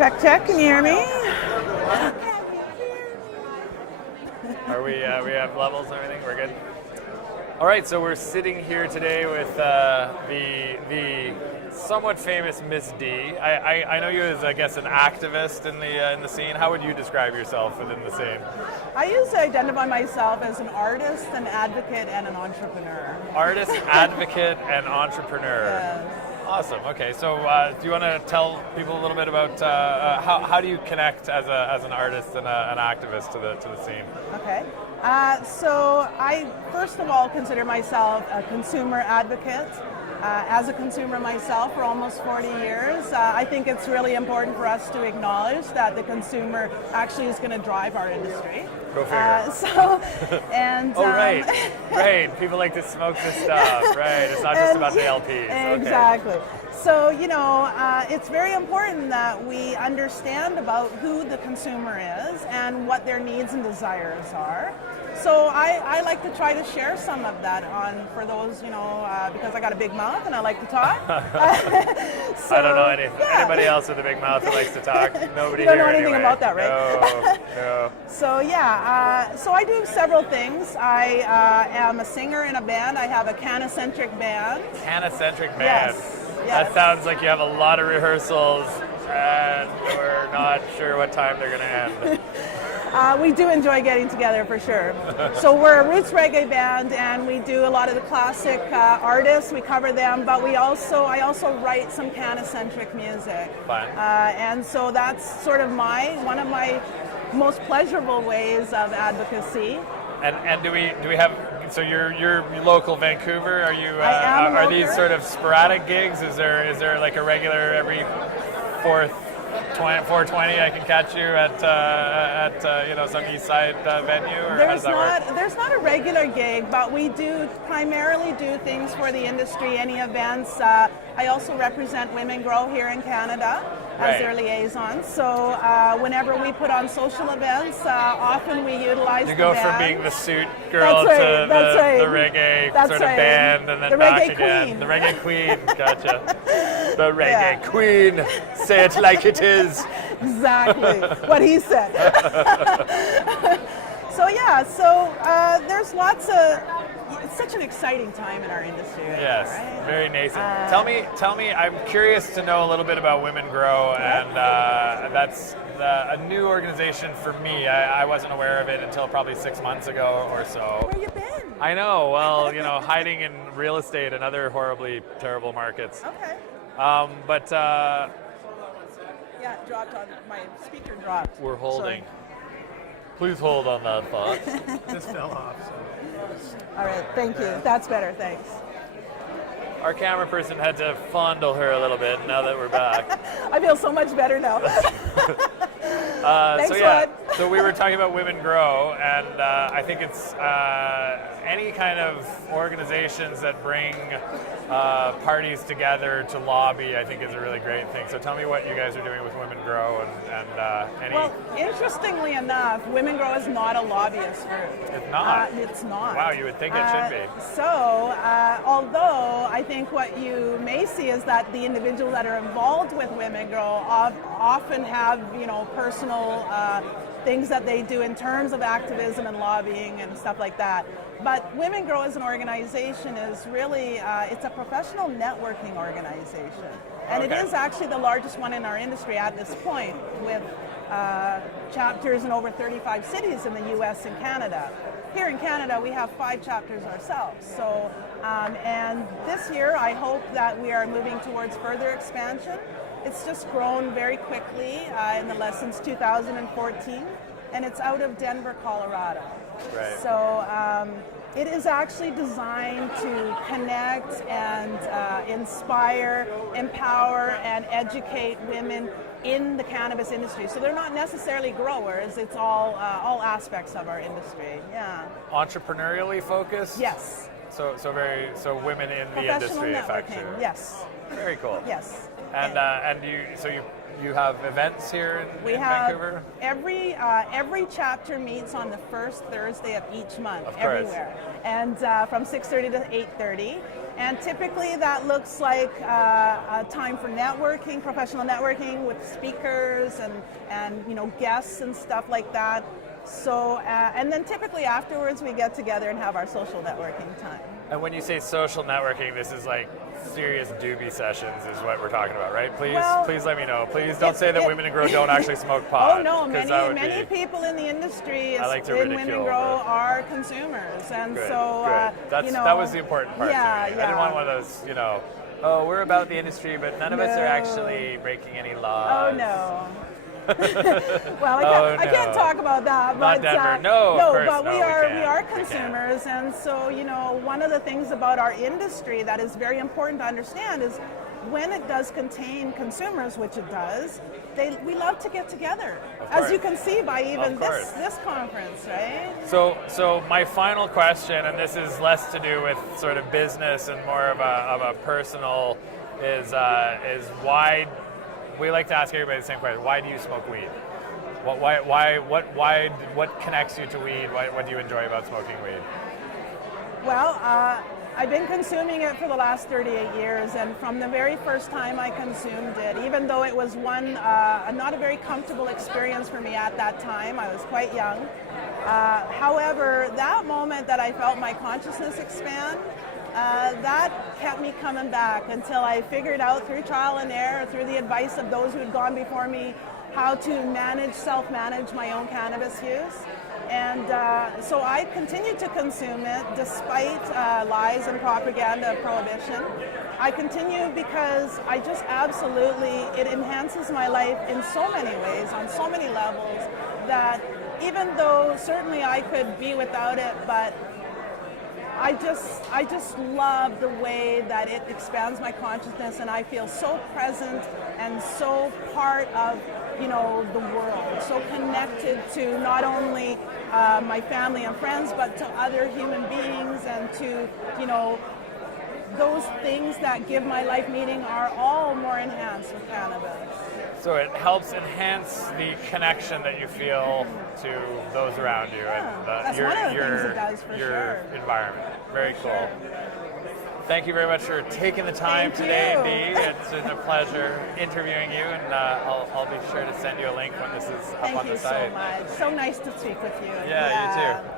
Check, check. Can you hear me? Are we have levels and everything? We're good? All right, so we're sitting here today with the somewhat famous Miss D. I know you as, I guess, an activist in the scene. How would you describe yourself within the scene? I used to identify myself as an artist, an advocate, and an entrepreneur. Artist, advocate, and entrepreneur. Yes. Awesome. Okay, so do you want to tell people a little bit about how do you connect as an artist and an activist to the scene? Okay. So I first of all consider myself a consumer advocate. As a consumer myself for almost 40 years, I think it's really important for us to acknowledge that the consumer actually is going to drive our industry. Go figure. Right. People like to smoke this stuff. Right. It's not just about the LPs. Exactly. Okay. So, it's very important that we understand about who the consumer is and what their needs and desires are. So I like to try to share some of that for those, because I got a big mouth and I like to talk. So, I don't know anybody else with a big mouth who likes to talk. Nobody you don't here know anything anyway. about that, right? No. So so I do several things. I am a singer in a band. I have a Canacentric band. Canacentric band. Yes. That sounds like you have a lot of rehearsals and we're not sure what time they're going to end. We do enjoy getting together for sure. So we're a roots reggae band, and we do a lot of the classic artists. We cover them, but I also write some Canacentric music. Fine. And so that's sort of one of my most pleasurable ways of advocacy. And do we have? So you're local Vancouver. Are you? I am are these sort of sporadic gigs? Is there like a regular every 420 I can catch you at some east side venue, or how does that work? There's not a regular gig, but we do primarily do things for the industry, any events. I also represent Women Grow here in Canada as their liaison. So whenever we put on social events, often we utilize You go from being the suit girl to the reggae sort of band, and then back again. Queen. The reggae queen. Gotcha. The reggae queen. Say it like it is. Exactly what he said. So there's lots of. It's such an exciting time in our industry. Yes, right? Very nascent. Tell me. I'm curious to know a little bit about Women Grow, and that's a new organization for me. I wasn't aware of it until probably 6 months ago or so. Where you been? I know. Well, hiding in real estate and other horribly terrible markets. Okay. Yeah, it dropped on my speaker. Dropped. We're holding. Sorry. Please hold on that thought. This fell off. All right, thank you. That's better, thanks. Our camera person had to fondle her a little bit now that we're back. I feel so much better now. Thanks, Bud. So we were talking about Women Grow, and I think it's any kind of organizations that bring parties together to lobby, I think is a really great thing. So tell me what you guys are doing with Women Grow and any... Well, interestingly enough, Women Grow is not a lobbyist group. It's not? It's not. Wow, you would think it should be. Although I think what you may see is that the individuals that are involved with Women Grow often have, personal things that they do in terms of activism and lobbying and stuff like that. But Women Grow as an organization is really, it's a professional networking organization. And It is actually the largest one in our industry at this point, with chapters in over 35 cities in the US and Canada. Here in Canada, we have 5 chapters ourselves. So, and this year, I hope that we are moving towards further expansion. It's just grown very quickly since 2014, and it's out of Denver, Colorado. Right. So it is actually designed to connect and inspire, empower, and educate women in the cannabis industry. So they're not necessarily growers, it's all aspects of our industry. Yeah. Entrepreneurially focused? Yes. So women in the industry, effectively. Yes. Very cool. Yes. And you have events here in Vancouver? Every chapter meets on the first Thursday of each month, of course. everywhere, and from 6:30 to 8:30. And typically that looks like a time for networking, professional networking with speakers and guests and stuff like that. So, and then typically afterwards we get together and have our social networking time. And when you say social networking, this is like serious doobie sessions is what we're talking about, right? Please, please let me know. Please don't say that Women in Grow don't actually smoke pot. Oh no, many people in the industry in Women in Grow are consumers, and good, so good. That was the important part. Yeah, to me. I didn't want one of those, oh, we're about the industry, but none of us are actually breaking any laws. Oh no. Well, I can't talk about that, but we are consumers, and so one of the things about our industry that is very important to understand is when it does contain consumers, which it does, we love to get together, as you can see by even this conference, right? So my final question, and this is less to do with sort of business and more of a personal, is why. We like to ask everybody the same question. Why do you smoke weed? What connects you to weed? What do you enjoy about smoking weed? Well, I've been consuming it for the last 38 years, and from the very first time I consumed it, even though it was not a very comfortable experience for me at that time, I was quite young. However, that moment that I felt my consciousness expand, that kept me coming back until I figured out through trial and error, through the advice of those who had gone before me, how to self-manage my own cannabis use. And so I continued to consume it despite lies and propaganda of prohibition. I continue because I just it enhances my life in so many ways, on so many levels, that even though certainly I could be without it, but I just love the way that it expands my consciousness, and I feel so present and so part of the world, so connected to not only my family and friends, but to other human beings, and to those things that give my life meaning are all more enhanced with cannabis. So it helps enhance the connection that you feel to those around you and that's one of the things it does for your environment. Very cool. Sure. Thank you very much for taking the time today, Dee. It's been a pleasure interviewing you, and I'll be sure to send you a link when this is up on the site. Thank you so much. So nice to speak with you. Yeah. You too.